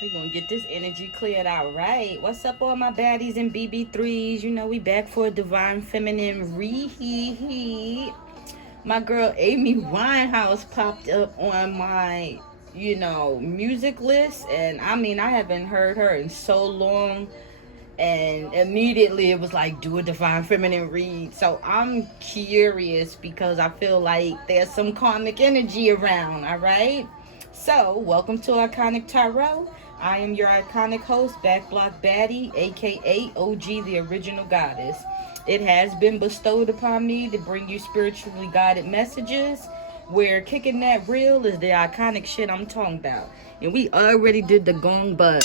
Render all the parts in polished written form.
We're gonna get this energy cleared out, right? What's up, all my baddies and BB3s? You know, we back for a Divine Feminine reheat. My girl Amy Winehouse popped up on my, music list. And I mean, I haven't heard her in so long. And immediately it was like, do a Divine Feminine read. So I'm curious because I feel like there's some karmic energy around, all right? So, welcome to Iconic Tarot. I am your iconic host, Backblock Baddie, aka OG, the original goddess. It has been bestowed upon me to bring you spiritually guided messages where kicking that real is the iconic shit I'm talking about. And we already did the gong, but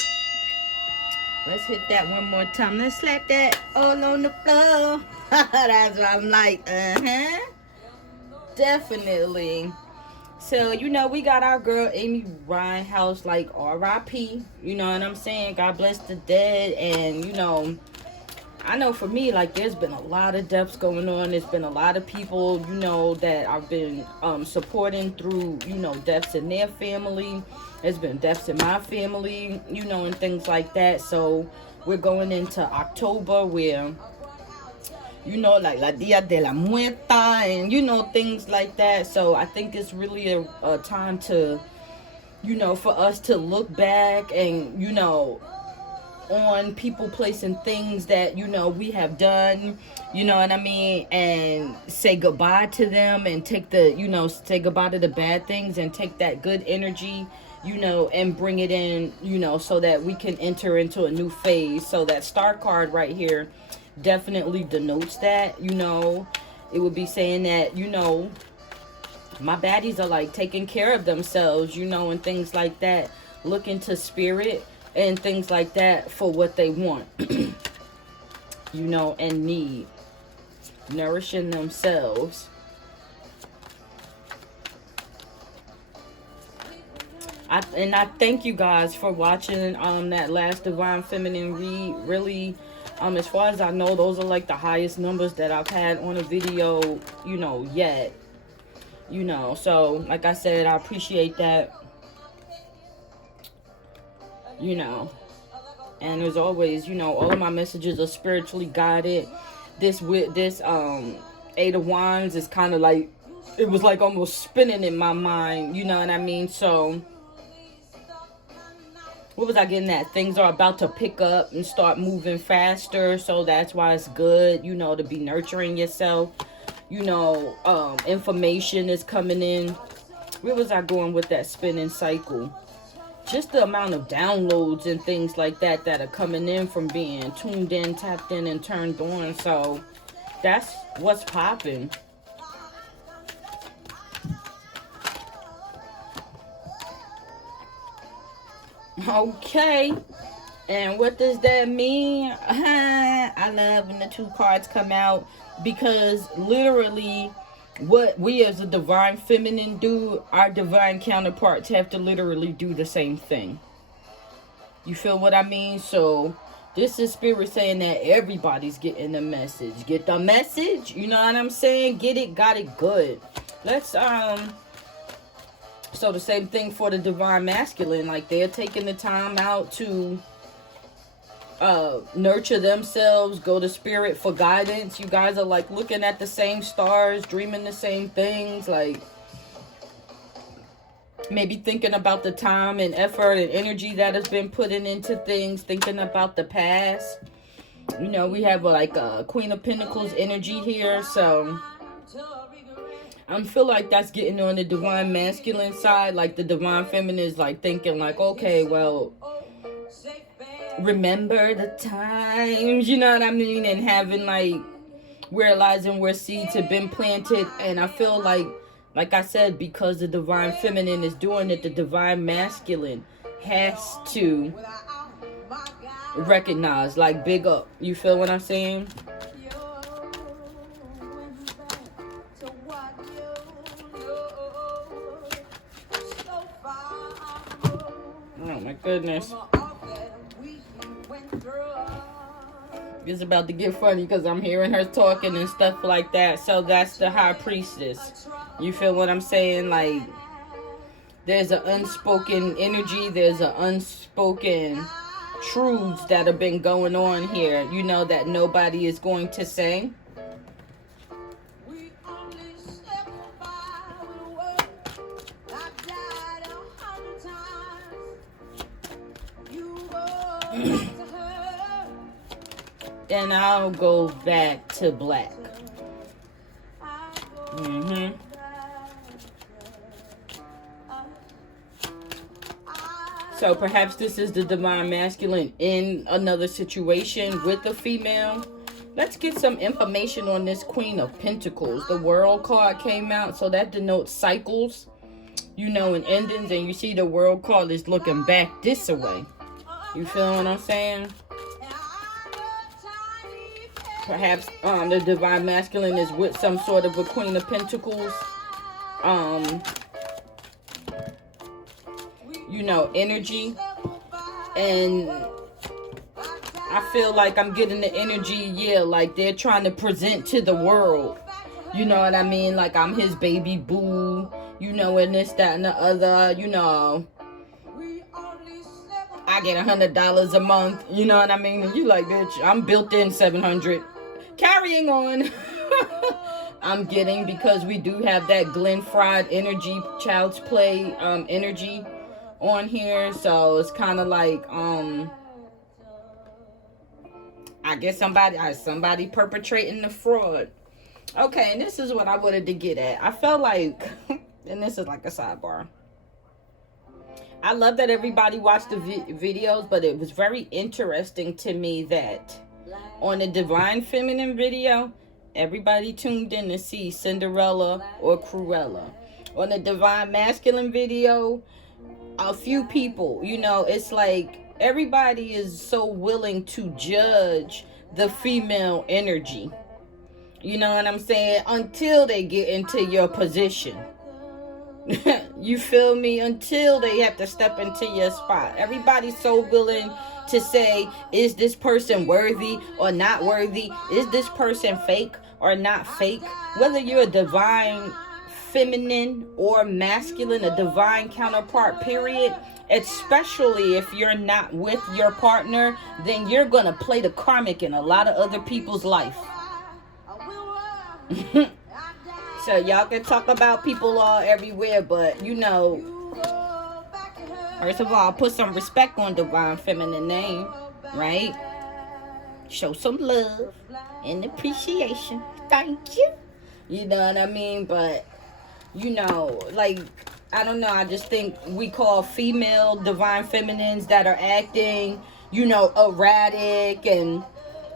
let's hit that one more time. Let's slap that all on the floor. That's what I'm like. Definitely. So, we got our girl Amy Winehouse, like R.I.P. You know what I'm saying? God bless the dead. And, I know for me, like, there's been a lot of deaths going on. There's been a lot of people, that I've been supporting through, deaths in their family. There's been deaths in my family, and things like that. So, we're going into October where, like La Dia de la Muerta and, things like that. So I think it's really a time to, for us to look back and, on people, placing things that, we have done, you know what I mean? And say goodbye to them and take say goodbye to the bad things and take that good energy, and bring it in, so that we can enter into a new phase. So that star card right here definitely denotes that. It would be saying that, my baddies are like taking care of themselves, and things like that, looking to spirit and things like that for what they want, and need, nourishing themselves. I thank you guys for watching that last Divine Feminine read. Really, as far as I know, those are like the highest numbers that I've had on a video, yet. So like I said, I appreciate that. And as always, all of my messages are spiritually guided. This Eight of Wands is kind of like, it was like almost spinning in my mind, you know what I mean? So what was I getting at? Things are about to pick up and start moving faster. So that's why it's good, to be nurturing yourself. Information is coming in. Where was I going with that spinning cycle? Just the amount of downloads and things like that are coming in from being tuned in, tapped in, and turned on. So that's what's popping. Okay, and what does that mean? I love when the two cards come out, because literally what we as a divine feminine do, our divine counterparts have to literally do the same thing. You feel what I mean? So this is spirit saying that everybody's getting the message. Get the message, you know what I'm saying? Get it, got it, good. Let's so the same thing for the divine masculine, like they're taking the time out to nurture themselves, go to spirit for guidance. You guys are like looking at the same stars, dreaming the same things, like maybe thinking about the time and effort and energy that has been put into things, thinking about the past. We have like a Queen of Pentacles energy here, so I feel like that's getting on the divine masculine side. Like the divine feminine is like thinking like, okay, well, remember the times, you know what I mean? And having like, realizing where seeds have been planted. And I feel like I said, because the divine feminine is doing it, the divine masculine has to recognize, like, big up. You feel what I'm saying? Oh my goodness. It's about to get funny because I'm hearing her talking and stuff like that. So that's the high priestess. You feel what I'm saying? Like, There's an unspoken energy. There's an unspoken truths that have been going on here, you know, that nobody is going to say. Then I'll go back to black. So perhaps this is the divine masculine in another situation with the female. Let's get some information on this Queen of Pentacles. The World card came out, so that denotes cycles, you know, and endings. And you see the World card is looking back this way. You feel what I'm saying? Perhaps the divine masculine is with some sort of a Queen of Pentacles. You know, energy. And I feel like I'm getting the energy, yeah, like they're trying to present to the world. You know what I mean? Like I'm his baby boo, you know, and this, that, and the other, you know. I get $100 a month, you know what I mean? And you like, bitch, I'm built in 700. Carrying on. I'm getting, because we do have that Glenn Fried energy, Child's Play energy on here. So it's kind of like I guess somebody perpetrating the fraud. Okay, and this is what I wanted to get at. I felt like and this is like a sidebar, I love that everybody watched the videos, but it was very interesting to me that on the Divine Feminine video, everybody tuned in to see Cinderella or Cruella. On the Divine Masculine video, a few people, you know, it's like everybody is so willing to judge the female energy. You know what I'm saying? Until they get into your position. You feel me? Until they have to step into your spot. Everybody's so willing to say, is this person worthy or not worthy? Is this person fake or not fake? Whether you're a divine feminine or masculine, a divine counterpart, period. Especially if you're not with your partner, then you're going to play the karmic in a lot of other people's life. So y'all can talk about people all everywhere, but you know, first of all, put some respect on Divine Feminine name, right? Show some love and appreciation. Thank you. You know what I mean? But, you know, like, I don't know. I just think we call female Divine Feminines that are acting, you know, erratic and,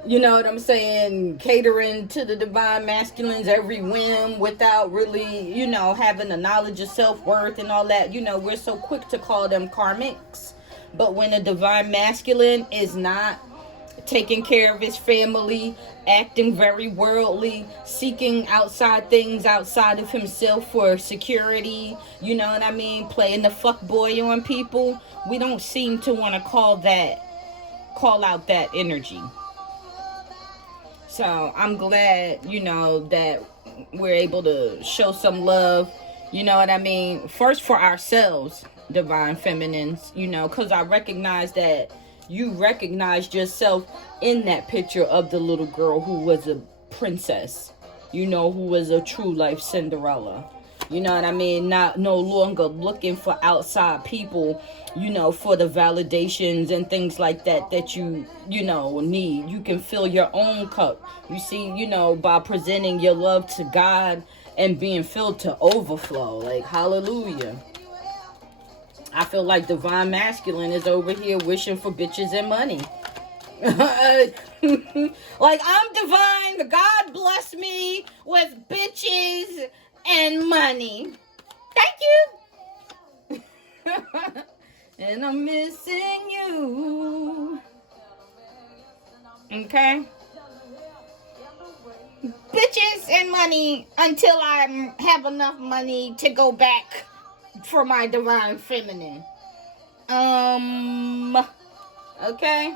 you know what I'm saying, catering to the Divine Masculines every whim without really, you know, having the knowledge of self-worth and all that. You know, we're so quick to call them karmics. But when a Divine Masculine is not taking care of his family, acting very worldly, seeking outside things outside of himself for security, you know what I mean, playing the fuck boy on people, we don't seem to want to call out that energy. So I'm glad, you know, that we're able to show some love, you know what I mean, first for ourselves, Divine Feminines, you know, because I recognize that you recognized yourself in that picture of the little girl who was a princess, you know, who was a true life Cinderella. You know what I mean? No longer looking for outside people, you know, for the validations and things like that you know, need. You can fill your own cup. You see, you know, by presenting your love to God and being filled to overflow. Like, hallelujah. I feel like Divine Masculine is over here wishing for bitches and money. Like, I'm divine. God bless me with bitches and money. Thank you. And I'm missing you. Okay? Bitches and money until I have enough money to go back for my Divine Feminine. Okay?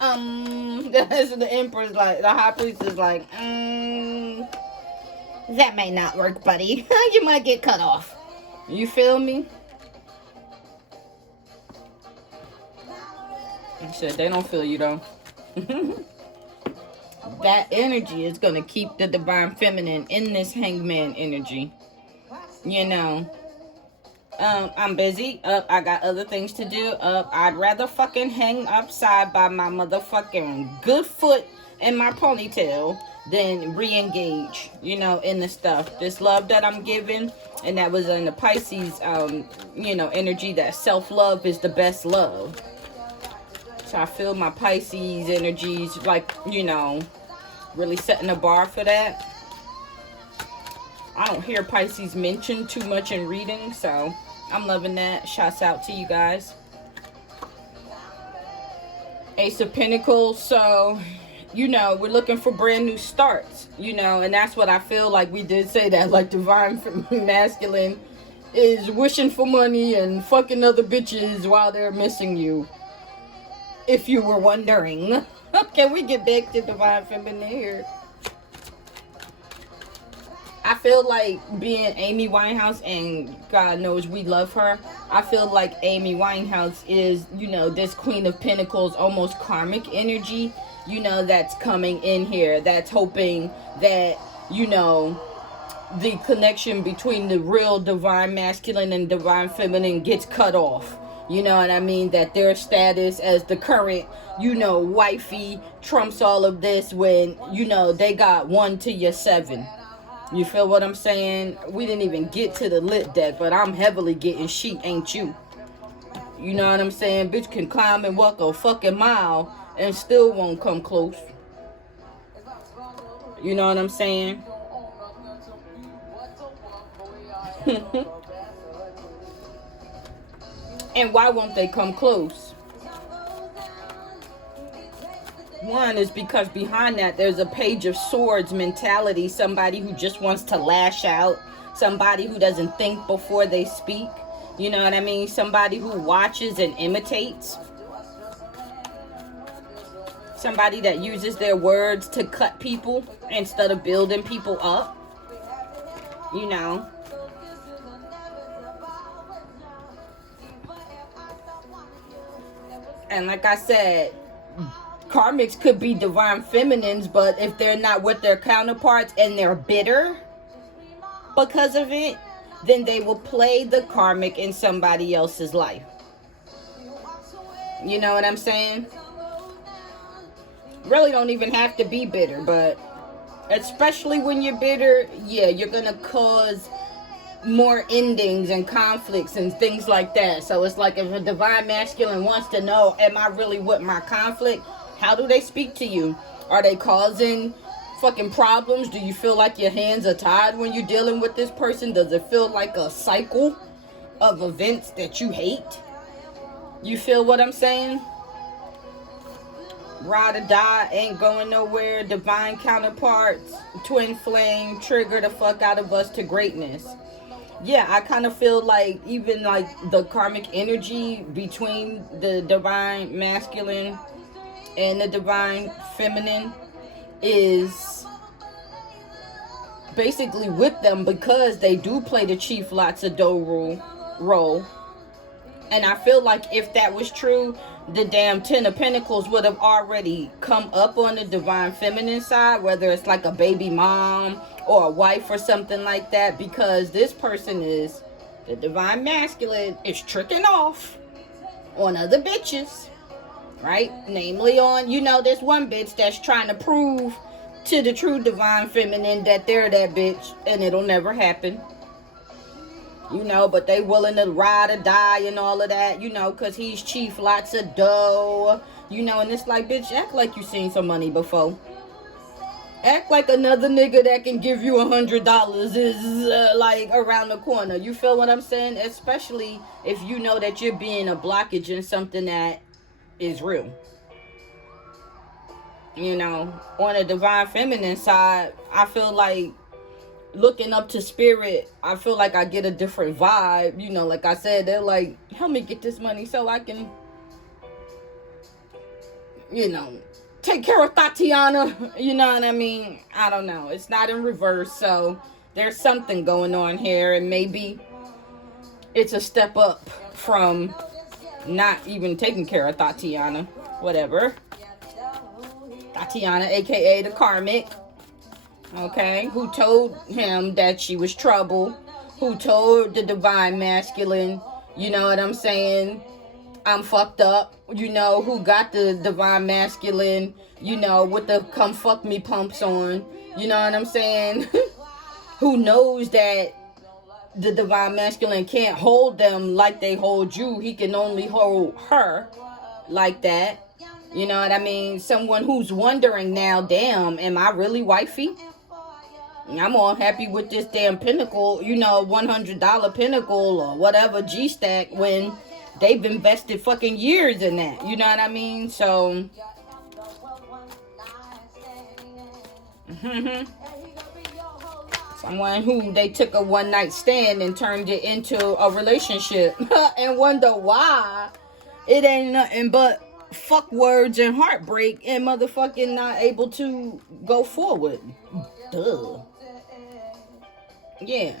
The Empress, like, the High Priest is like, that may not work, buddy. You might get cut off. You feel me? He said they don't feel you though. That energy is going to keep the divine feminine in this hangman energy. You know. I'm busy. I got other things to do. I'd rather fucking hang upside by my motherfucking good foot and my ponytail than re-engage, you know, in the stuff. This love that I'm giving, and that was in the Pisces, you know, energy, that self-love is the best love. So I feel my Pisces energies, like, you know, really setting a bar for that. I don't hear Pisces mentioned too much in reading, so I'm loving that. Shouts out to you guys. Ace of Pentacles. So, you know, we're looking for brand new starts, you know, and that's what I feel like. We did say that, like, divine masculine is wishing for money and fucking other bitches while they're missing you. If you were wondering. Can we get back to divine feminine here? I feel like being Amy Winehouse, and God knows we love her. I feel like Amy Winehouse is, you know, this Queen of Pentacles, almost karmic energy, you know, that's coming in here. That's hoping that, you know, the connection between the real divine masculine and divine feminine gets cut off. You know what I mean? That their status as the current, you know, wifey trumps all of this when, you know, they got 1 to your 7. You feel what I'm saying? We didn't even get to the lit deck, but I'm heavily getting sheet, ain't you? You know what I'm saying? Bitch can climb and walk a fucking mile and still won't come close. You know what I'm saying? And why won't they come close? One is because behind that there's a Page of Swords mentality. Somebody who just wants to lash out. Somebody who doesn't think before they speak. You know what I mean? Somebody who watches and imitates. Somebody that uses their words to cut people instead of building people up. You know. And like I said, karmics could be divine feminines, but if they're not with their counterparts and they're bitter because of it, then they will play the karmic in somebody else's life. You know what I'm saying? Really don't even have to be bitter, but especially when you're bitter, yeah, you're gonna cause more endings and conflicts and things like that. So it's like, if a divine masculine wants to know, am I really with my conflict? How do they speak to you? Are they causing fucking problems? Do you feel like your hands are tied when you're dealing with this person? Does it feel like a cycle of events that you hate? You feel what I'm saying? Ride or die, ain't going nowhere. Divine counterparts, twin flame, trigger the fuck out of us to greatness. Yeah, I kind of feel like even like the karmic energy between the divine masculine and the divine feminine is basically with them, because they do play the chief lots of dough role. And I feel like if that was true, the damn 10 of Pentacles would have already come up on the divine feminine side, whether it's like a baby mom or a wife or something like that, because this person is, the divine masculine is tricking off on other bitches, right? Namely on, you know, this one bitch that's trying to prove to the true divine feminine that they're that bitch, and it'll never happen. You know, but they willing to ride or die and all of that, you know, because he's chief, lots of dough, you know, and it's like, bitch, act like you seen some money before. Act like another nigga that can give you $100 is like around the corner. You feel what I'm saying? Especially if you know that you're being a blockage in something that is real. You know, on the divine feminine side, I feel like looking up to spirit, I feel like I get a different vibe. You know, like I said, they're like, help me get this money so I can, you know, take care of Tatiana. You know what I mean? I don't know. It's not in reverse, so there's something going on here, and maybe it's a step up from not even taking care of Tatiana. whatever. Tatiana, aka the Karmic. Okay, who told him that she was trouble, who told the divine masculine, you know what I'm saying, I'm fucked up, you know, who got the divine masculine, you know, with the come fuck me pumps on, you know what I'm saying, who knows that the divine masculine can't hold them like they hold you, he can only hold her like that, you know what I mean, someone who's wondering now, damn, am I really wifey? I'm all happy with this damn pinnacle, you know, $100 pinnacle or whatever G-Stack when they've invested fucking years in that. You know what I mean? So, someone who they took a one-night stand and turned it into a relationship and wonder why it ain't nothing but fuck words and heartbreak and motherfucking not able to go forward. Duh. Yeah,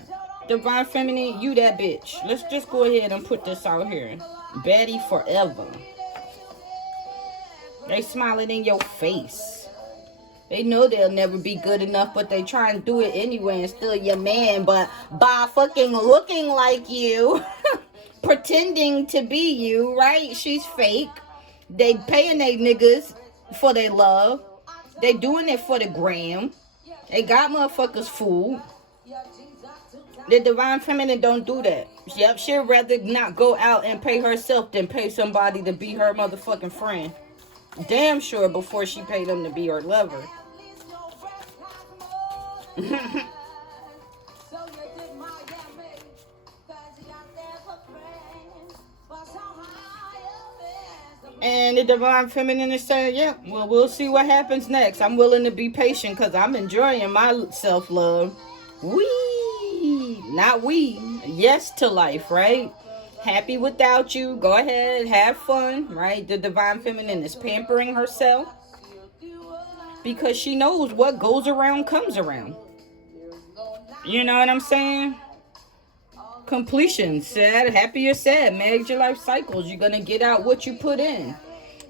divine feminine, you that bitch. Let's just go ahead and put this out here. Betty forever. They smiling in your face. They know they'll never be good enough, but they try and do it anyway and still your man, but by fucking looking like you, pretending to be you, right? She's fake. They paying they niggas for their love. They doing it for the gram. They got motherfuckers fooled. The divine feminine don't do that. Yep, she'd rather not go out and pay herself than pay somebody to be her motherfucking friend. Damn sure before she paid them to be her lover. And the divine feminine is saying, yeah, well, we'll see what happens next. I'm willing to be patient because I'm enjoying my self-love. Not we. Yes to life, right? Happy without you. Go ahead, have fun, right? The divine feminine is pampering herself because she knows what goes around comes around. You know what I'm saying? Completion, sad, happy or sad, manage your life cycles. You're gonna get out what you put in.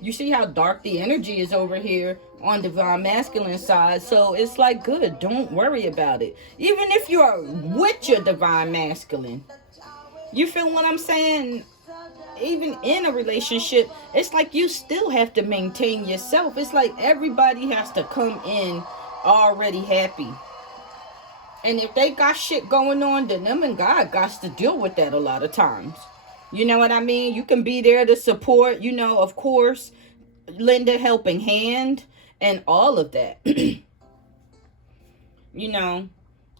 You see how dark the energy is over here on divine masculine side, so it's like, good, don't worry about it. Even if you're with your divine masculine, you feel what I'm saying? Even in a relationship, it's like you still have to maintain yourself. It's like everybody has to come in already happy. And if they got shit going on, then them and God got to deal with that a lot of times. You know what I mean? You can be there to support, you know, of course, lend a helping hand and all of that. You know,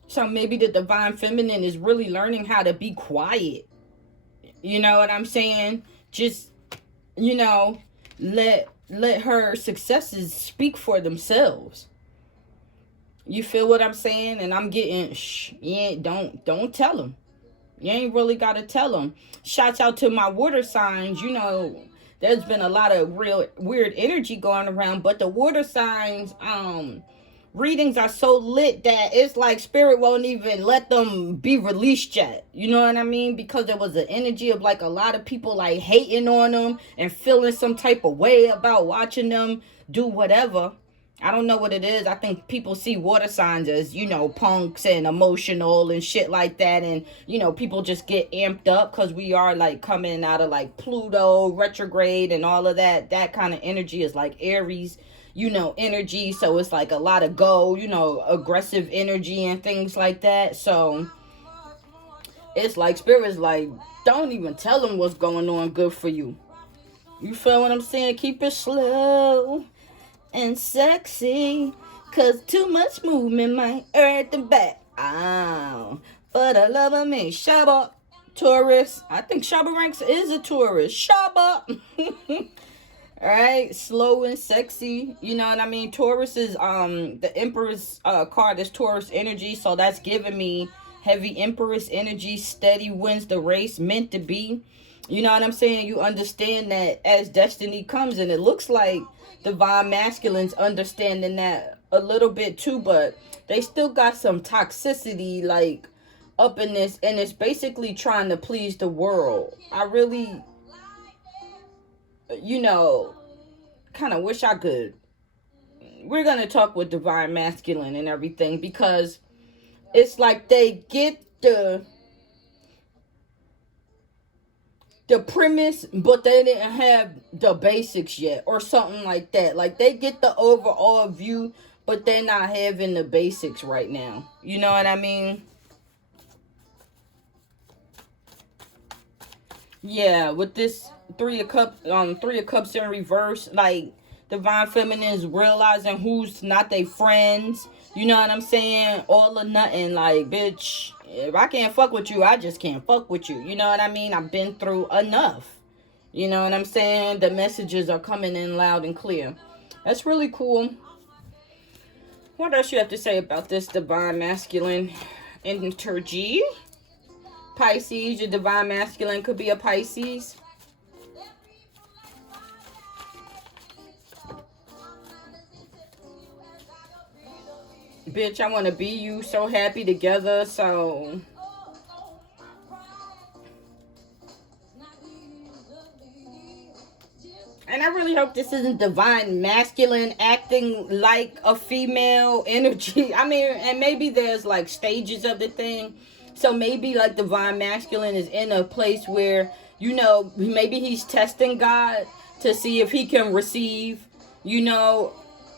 so maybe the divine feminine is really learning how to be quiet. You know what I'm saying? Just, you know, let her successes speak for themselves. You feel what I'm saying? And I'm getting, don't tell them. You ain't really got to tell them. Shouts out to my water signs. You know, there's been a lot of real weird energy going around. But the water signs, readings are so lit that it's like spirit won't even let them be released yet. You know what I mean? Because there was an energy of like a lot of people like hating on them and feeling some type of way about watching them do whatever. I don't know what it is. I think people see water signs as, you know, punks and emotional and shit like that. And, you know, people just get amped up because we are like coming out of like Pluto retrograde and all of that. That kind of energy is like Aries, you know, energy. So it's like a lot of you know, aggressive energy and things like that. So it's like spirit's like, don't even tell them what's going on good for you. You feel what I'm saying? Keep it slow and sexy, cause too much movement might hurt the back. Oh, for the love of me, Shabba, Taurus. I think Shabba Ranks is a Taurus. Shabba. Alright, slow and sexy. You know what I mean? Taurus is, the Empress card is Taurus energy, so that's giving me heavy Empress energy. Steady wins the race, meant to be. You know what I'm saying? You understand that as destiny comes, and it looks like divine masculines understanding that a little bit too, but they still got some toxicity like up in this, and it's basically trying to please the world. I really, you know, kind of wish I could. We're going to talk with divine masculine and everything, because it's like they get the premise, but they didn't have the basics yet, or something like that. Like, they get the overall view, but they're not having the basics right now. You know what I mean? Yeah, with this Three of Cups in reverse, like, divine feminine is realizing who's not their friends. You know what I'm saying? All or nothing. Like, bitch, if I can't fuck with you, I just can't fuck with you. You know what I mean? I've been through enough. You know what I'm saying? The messages are coming in loud and clear. That's really cool. What else you have to say about this divine masculine energy? Pisces, your divine masculine could be a Pisces. Bitch, I want to be you, so happy together, so... And I really hope this isn't divine masculine acting like a female energy. I mean, and maybe there's like stages of the thing. So maybe like divine masculine is in a place where, you know, maybe he's testing God to see if he can receive, you know,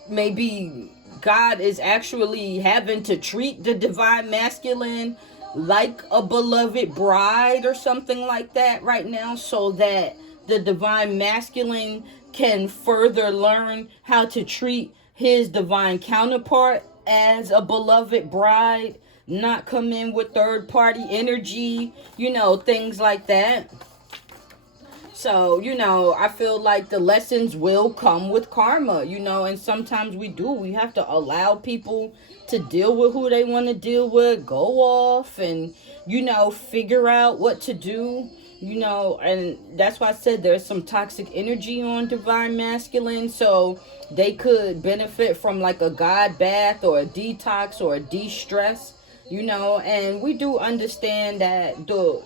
maybe God is actually having to treat the divine masculine like a beloved bride or something like that right now, so that the divine masculine can further learn how to treat his divine counterpart as a beloved bride, not come in with third party energy, you know, things like that. So, you know, I feel like the lessons will come with karma, you know, and sometimes we do. We have to allow people to deal with who they want to deal with, go off and, you know, figure out what to do, you know, and that's why I said there's some toxic energy on divine masculine. So they could benefit from like a God bath or a detox or a de-stress, you know, and we do understand that the,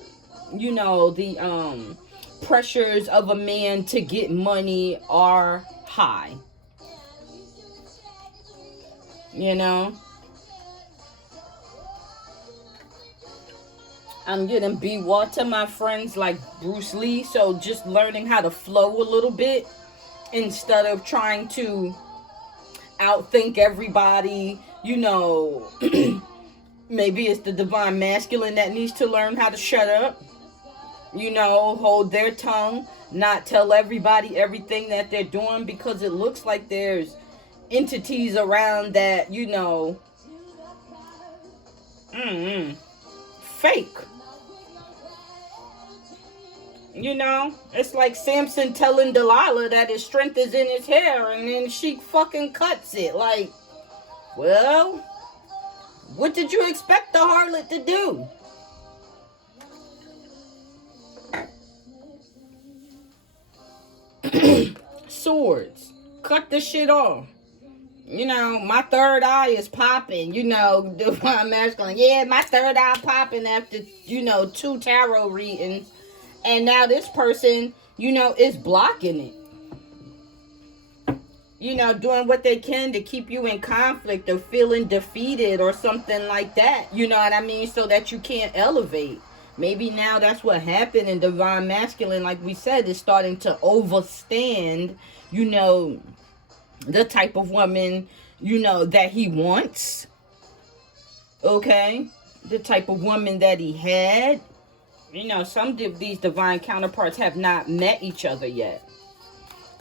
you know, the, pressures of a man to get money are high, you know. I'm getting be water, my friends, like Bruce Lee. So just learning how to flow a little bit instead of trying to outthink everybody, you know. Maybe it's the divine masculine that needs to learn how to shut up, you know, hold their tongue, not tell everybody everything that they're doing, because it looks like there's entities around that, you know, fake. You know, it's like Samson telling Delilah that his strength is in his hair, and then she fucking cuts it. Like, well, what did you expect the harlot to do? Swords. Cut the shit off. You know, my third eye is popping. You know, divine masculine. Yeah, my third eye popping after, you know, 2 tarot readings. And now this person, you know, is blocking it. You know, doing what they can to keep you in conflict or feeling defeated or something like that. You know what I mean? So that you can't elevate. Maybe now that's what happened in divine masculine, like we said, is starting to overstand, you know, the type of woman, you know, that he wants. Okay? The type of woman that he had. You know, some of these divine counterparts have not met each other yet.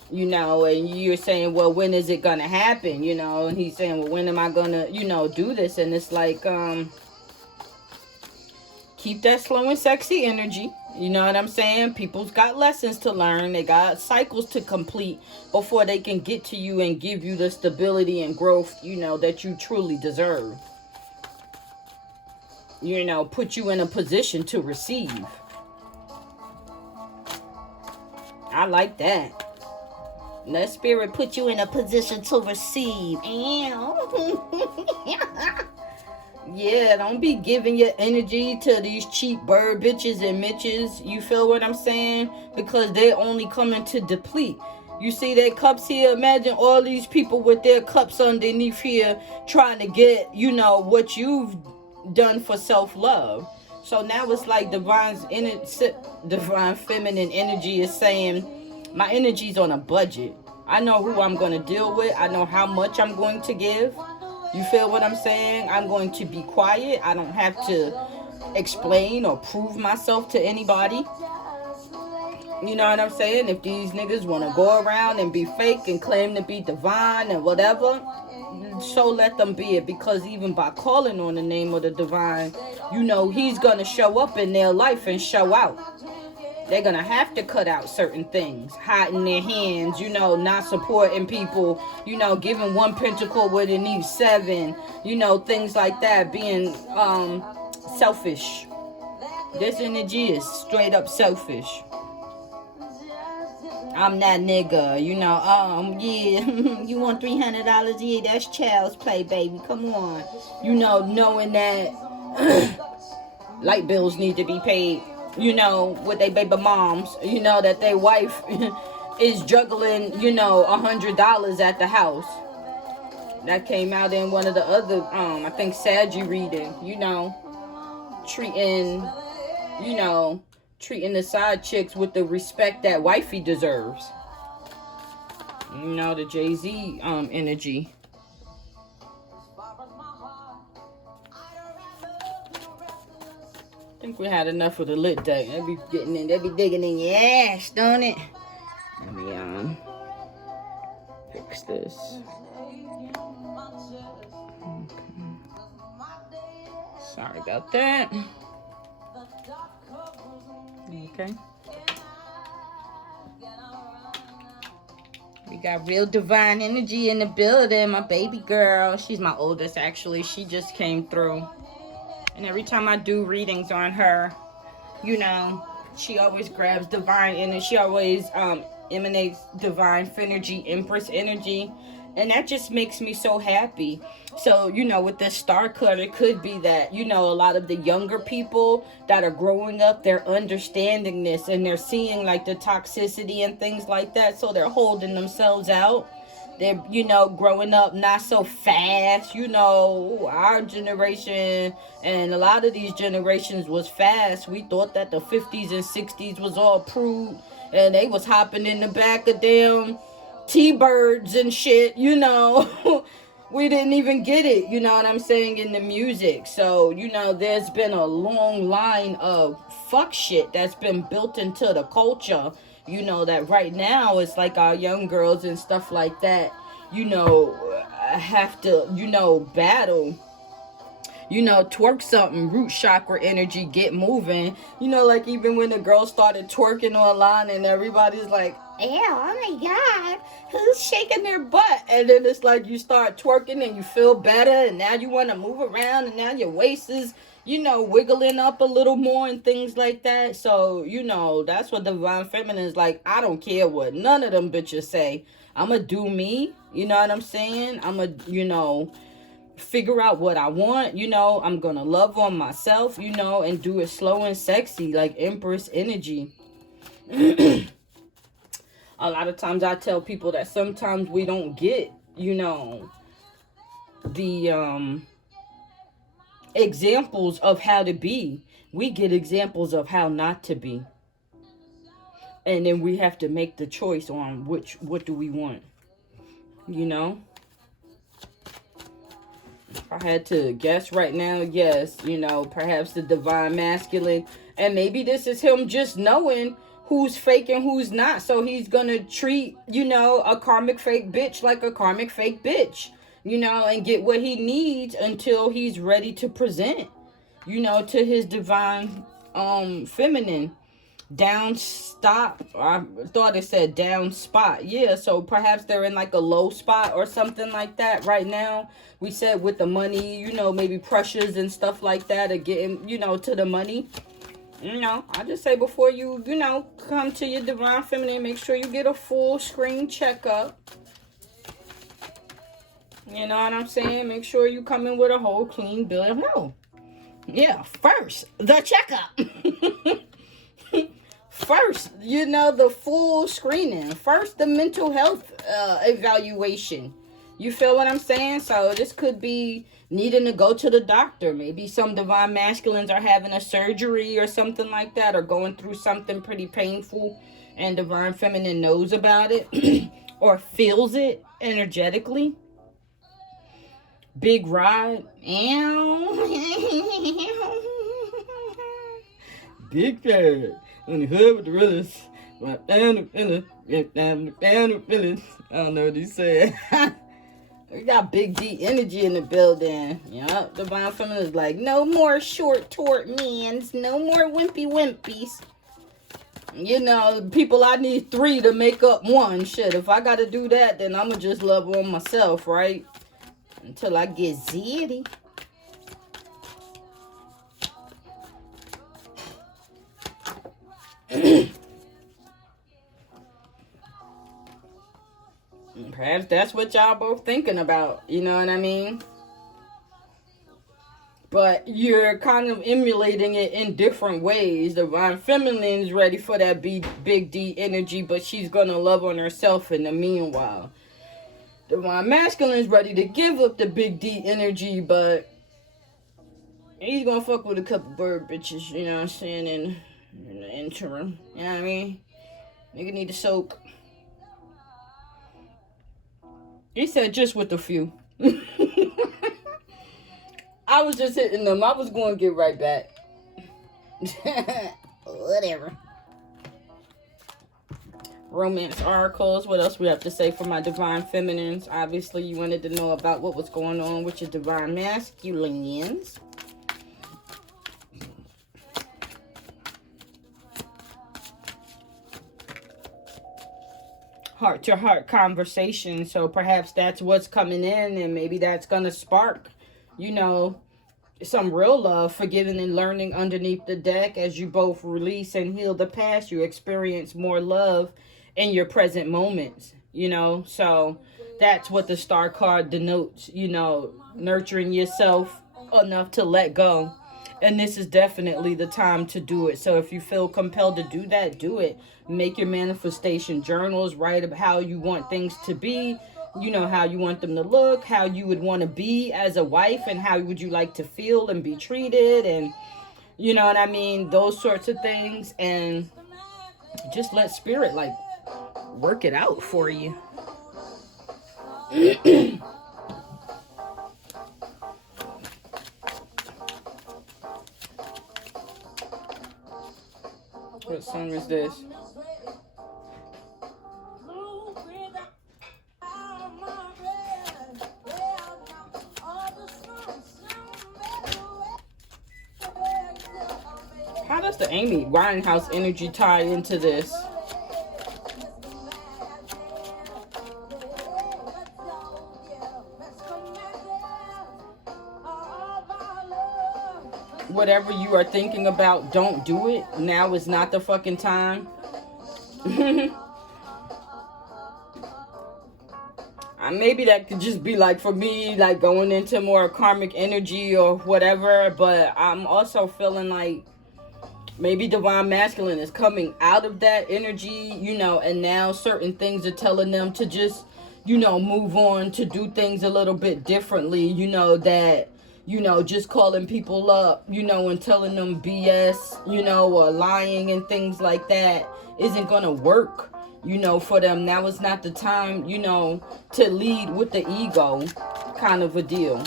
You know, and you're saying, well, when is it going to happen? You know, and he's saying, well, when am I going to, you know, do this? And it's like, keep that slow and sexy energy. You know what I'm saying? People's got lessons to learn. They got cycles to complete before they can get to you and give you the stability and growth, you know, that you truly deserve. You know, put you in a position to receive. I like that. Let spirit put you in a position to receive. Yeah, don't be giving your energy to these cheap bird bitches and mitches. You feel what I'm saying? Because they're only coming to deplete. You see their cups here? Imagine all these people with their cups underneath here trying to get, you know, what you've done for self-love. So now it's like divine feminine energy is saying, my energy's on a budget. I know who I'm going to deal with. I know how much I'm going to give. You feel what I'm saying? I'm going to be quiet. I don't have to explain or prove myself to anybody. You know what I'm saying? If these niggas want to go around and be fake and claim to be divine and whatever, so let them be it. Because even by calling on the name of the divine, you know, he's going to show up in their life and show out. They're going to have to cut out certain things, hiding their hands, you know, not supporting people, you know, giving one pentacle where they need 7, you know, things like that, being selfish. This energy is straight up selfish. I'm that nigga, you know, yeah, you want $300? Yeah, that's child's play, baby, come on. You know, knowing that light bills need to be paid, you know, with their baby moms, you know, that their wife is juggling, you know, $100 at the house. That came out in one of the other, I think, Saggy reading, you know, treating the side chicks with the respect that wifey deserves. You know, the Jay-Z energy. I think we had enough of the lit deck. They be digging in your ass, don't it? Let me fix this. Okay. Sorry about that. Okay. We got real divine energy in the building. My baby girl. She's my oldest, actually. She just came through. And every time I do readings on her, you know, she always grabs divine energy. She always emanates divine energy, empress energy. And that just makes me so happy. So, you know, with this star cut, it could be that, you know, a lot of the younger people that are growing up, they're understanding this and they're seeing like the toxicity and things like that. So they're holding themselves out. They're, you know, growing up not so fast. You know, our generation and a lot of these generations was fast. We thought that the 50s and 60s was all prude and they was hopping in the back of them T-birds and shit, you know. We didn't even get it, you know what I'm saying, in the music. So, you know, there's been a long line of fuck shit that's been built into the culture, you know, that right now it's like our young girls and stuff like that, you know, have to, you know, battle. You know, twerk something, root chakra energy, get moving. You know, like even when the girls started twerking online and everybody's like, ew, oh my God, who's shaking their butt? And then it's like you start twerking and you feel better and now you want to move around and now your waist is, you know, wiggling up a little more and things like that. So, you know, that's what divine feminine is like. I don't care what none of them bitches say. I'm going to do me. You know what I'm saying? I'm going to, you know, figure out what I want, you know, I'm gonna love on myself, you know, and do it slow and sexy, like Empress energy. A lot of times I tell people that sometimes we don't get, you know, the examples of how to be. We get examples of how not to be. And then we have to make the choice on what do we want, you know? If I had to guess right now, yes, you know, perhaps the divine masculine. And maybe this is him just knowing who's fake and who's not. So he's going to treat, you know, a karmic fake bitch like a karmic fake bitch, you know, and get what he needs until he's ready to present, you know, to his divine feminine. Down stop. I thought it said down spot. Yeah, so perhaps they're in like a low spot or something like that right now. We said with the money, you know, maybe pressures and stuff like that are getting, you know, to the money. You know, I just say before you, you know, come to your divine feminine, make sure you get a full screen checkup. You know what I'm saying? Make sure you come in with a whole clean bill of health. Yeah, first, the checkup. first, you know, the full screening. First, the mental health evaluation. You feel what I'm saying? So this could be needing to go to the doctor. Maybe some divine masculines are having a surgery or something like that, or going through something pretty painful, and divine feminine knows about it or feels it energetically. Big ride. Big fat on the hood with the realest. I don't know what he said. We got big D energy in the building. Yup, divine feminine is like, no more short tort mans, no more wimpy wimpies. You know, people, I need 3 to make up 1. Shit, if I gotta do that, then I'ma just love on myself, right? Until I get zitty. Perhaps that's what y'all both thinking about, you know what I mean? But you're kind of emulating it in different ways. Divine feminine is ready for that big D energy, but she's gonna love on herself in the meanwhile. Divine masculine is ready to give up the big D energy, but he's gonna fuck with a couple bird bitches, you know what I'm saying, in the interim. You know what I mean? Nigga need to soak. He said just with a few. I was just hitting them. I was going to get right back. Whatever. Romance oracles. What else we have to say for my divine feminines? Obviously, you wanted to know about what was going on with your divine masculines. Heart-to-heart conversation. So perhaps that's what's coming in, and maybe that's going to spark, you know, some real love, forgiving and learning underneath the deck. As you both release and heal the past, you experience more love in your present moments, you know. So that's what the star card denotes, you know, nurturing yourself enough to let go. And this is definitely the time to do it. So if you feel compelled to do that, do it. Make your manifestation journals, write about how you want things to be, you know, how you want them to look, how you would want to be as a wife, and how would you like to feel and be treated, and you know what I mean, those sorts of things. And just let spirit like work it out for you. What song is this? How does the Amy Winehouse energy tie into this? Whatever you are thinking about, don't do it. Now is not the fucking time. Maybe that could just be like, for me, like going into more karmic energy or whatever. But I'm also feeling like maybe divine masculine is coming out of that energy, you know, and now certain things are telling them to just, you know, move on, to do things a little bit differently, you know, that, you know, just calling people up, you know, and telling them BS, you know, or lying and things like that isn't gonna work, you know, for them. Now is not the time, you know, to lead with the ego kind of a deal,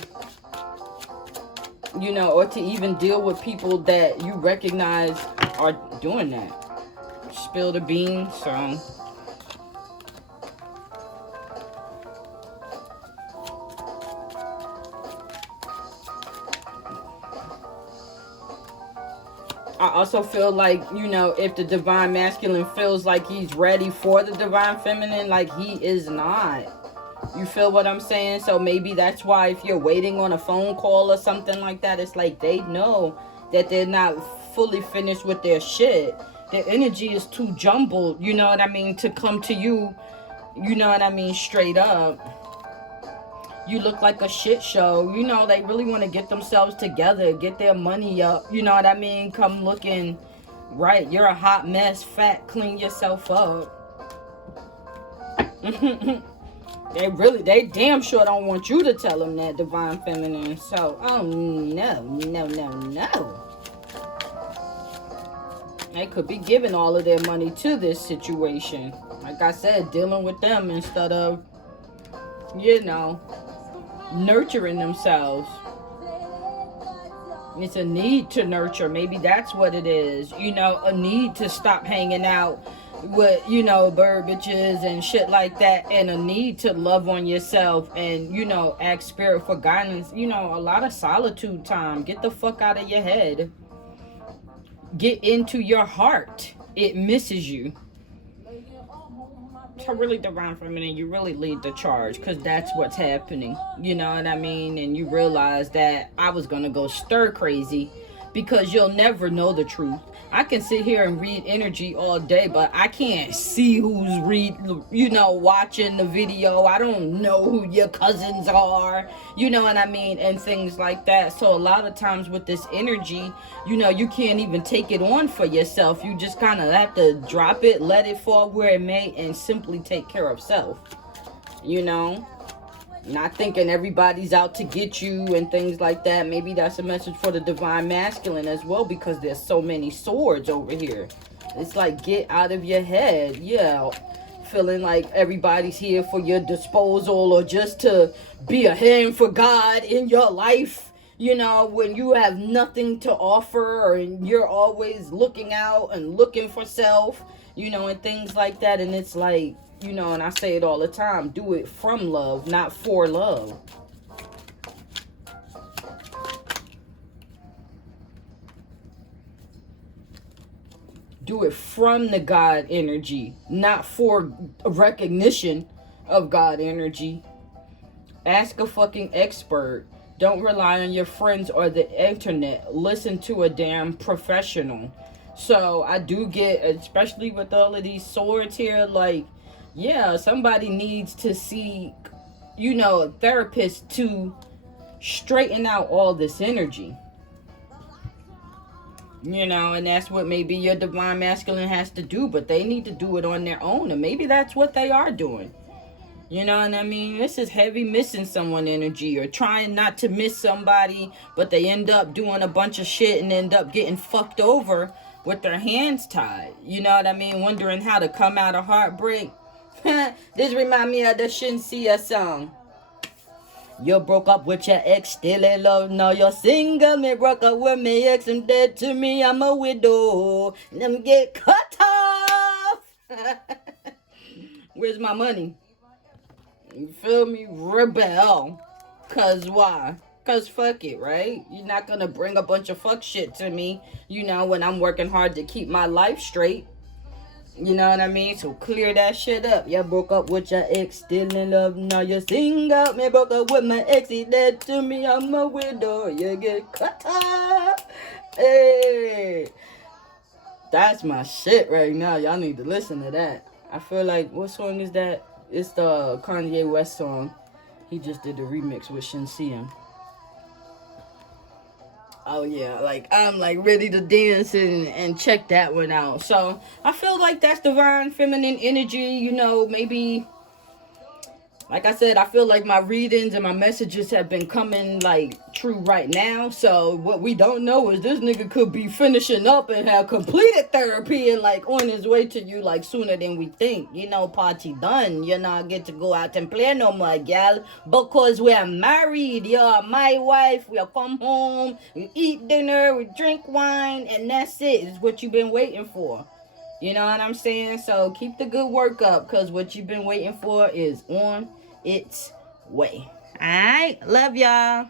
you know, or to even deal with people that you recognize are doing that. Spill the beans, so I also feel like, you know, if the divine masculine feels like he's ready for the divine feminine, like he is not. You feel what I'm saying? So maybe that's why if you're waiting on a phone call or something like that, it's like they know that they're not fully finished with their shit. Their energy is too jumbled, you know what I mean, to come to you, you know what I mean, straight up. You look like a shit show. You know, they really want to get themselves together, get their money up. You know what I mean? Come looking Right, you're a hot mess, fat, clean yourself up. They damn sure don't want you to tell them that, divine feminine. So, oh no. They could be giving all of their money to this situation. Like I said, dealing with them instead of, nurturing themselves. It's a need to nurture. Maybe that's what it is. A need to stop hanging out with, bird bitches and shit like that. And a need to love on yourself and, ask spirit for guidance. A lot of solitude time. Get the fuck out of your head. Get into your heart. It misses you. So really, divine feminine, you really lead the charge, because that's what's happening. You know what I mean? And you realize that I was going to go stir crazy, because you'll never know the truth. I can sit here and read energy all day, but I can't see who's watching the video. I don't know who your cousins are, you know what I mean? And things like that. So a lot of times with this energy, you can't even take it on for yourself. You just kind of have to drop it, let it fall where it may, and simply take care of self, Not thinking everybody's out to get you and things like that. Maybe that's a message for the divine masculine as well, because there's so many swords over here. It's like, get out of your head. Yeah, feeling like everybody's here for your disposal, or just to be a hand for God in your life. When you have nothing to offer, and you're always looking out and looking for self, and things like that. And it's like, and I say it all the time, do it from love, not for love. Do it from the God energy, not for recognition of God energy. Ask a fucking expert. Don't rely on your friends or the internet. Listen to a damn professional. So I do get, especially with all of these swords here, like, yeah, somebody needs to seek, a therapist to straighten out all this energy. And that's what maybe your divine masculine has to do, but they need to do it on their own, and maybe that's what they are doing. You know what I mean? This is heavy missing someone energy, or trying not to miss somebody, but they end up doing a bunch of shit and end up getting fucked over with their hands tied. You know what I mean? Wondering how to come out of heartbreak. This remind me of the Shinsia song. You broke up with your ex, still in love, now you're single. Me broke up with my ex, I'm dead to me, I'm a widow. Let me get cut off. Where's my money? You feel me? Rebel. Cause why? Cause fuck it, right? You're not gonna bring a bunch of fuck shit to me, when I'm working hard to keep my life straight. You know what I mean? So clear that shit up. You broke up with your ex, still in love, now you're single. Me broke up with my ex, he dead to me, I'm a widow. You get cut off. Hey, that's my shit right now. Y'all need to listen to that. I feel like, what song is that? It's the Kanye West song. He just did the remix with Shinsia. Oh yeah, like I'm like ready to dance and check that one out. So I feel like that's divine feminine energy, maybe, like I said, I feel like my readings and my messages have been coming like true right now. So what we don't know is this nigga could be finishing up and have completed therapy and like on his way to you like sooner than we think. Party done. You not get to go out and play no more, gal. Because we are married. You're my wife. We'll come home. We eat dinner. We drink wine. And that's it. It's what you've been waiting for. You know what I'm saying? So keep the good work up, because what you've been waiting for is on its way. Alright? Love y'all.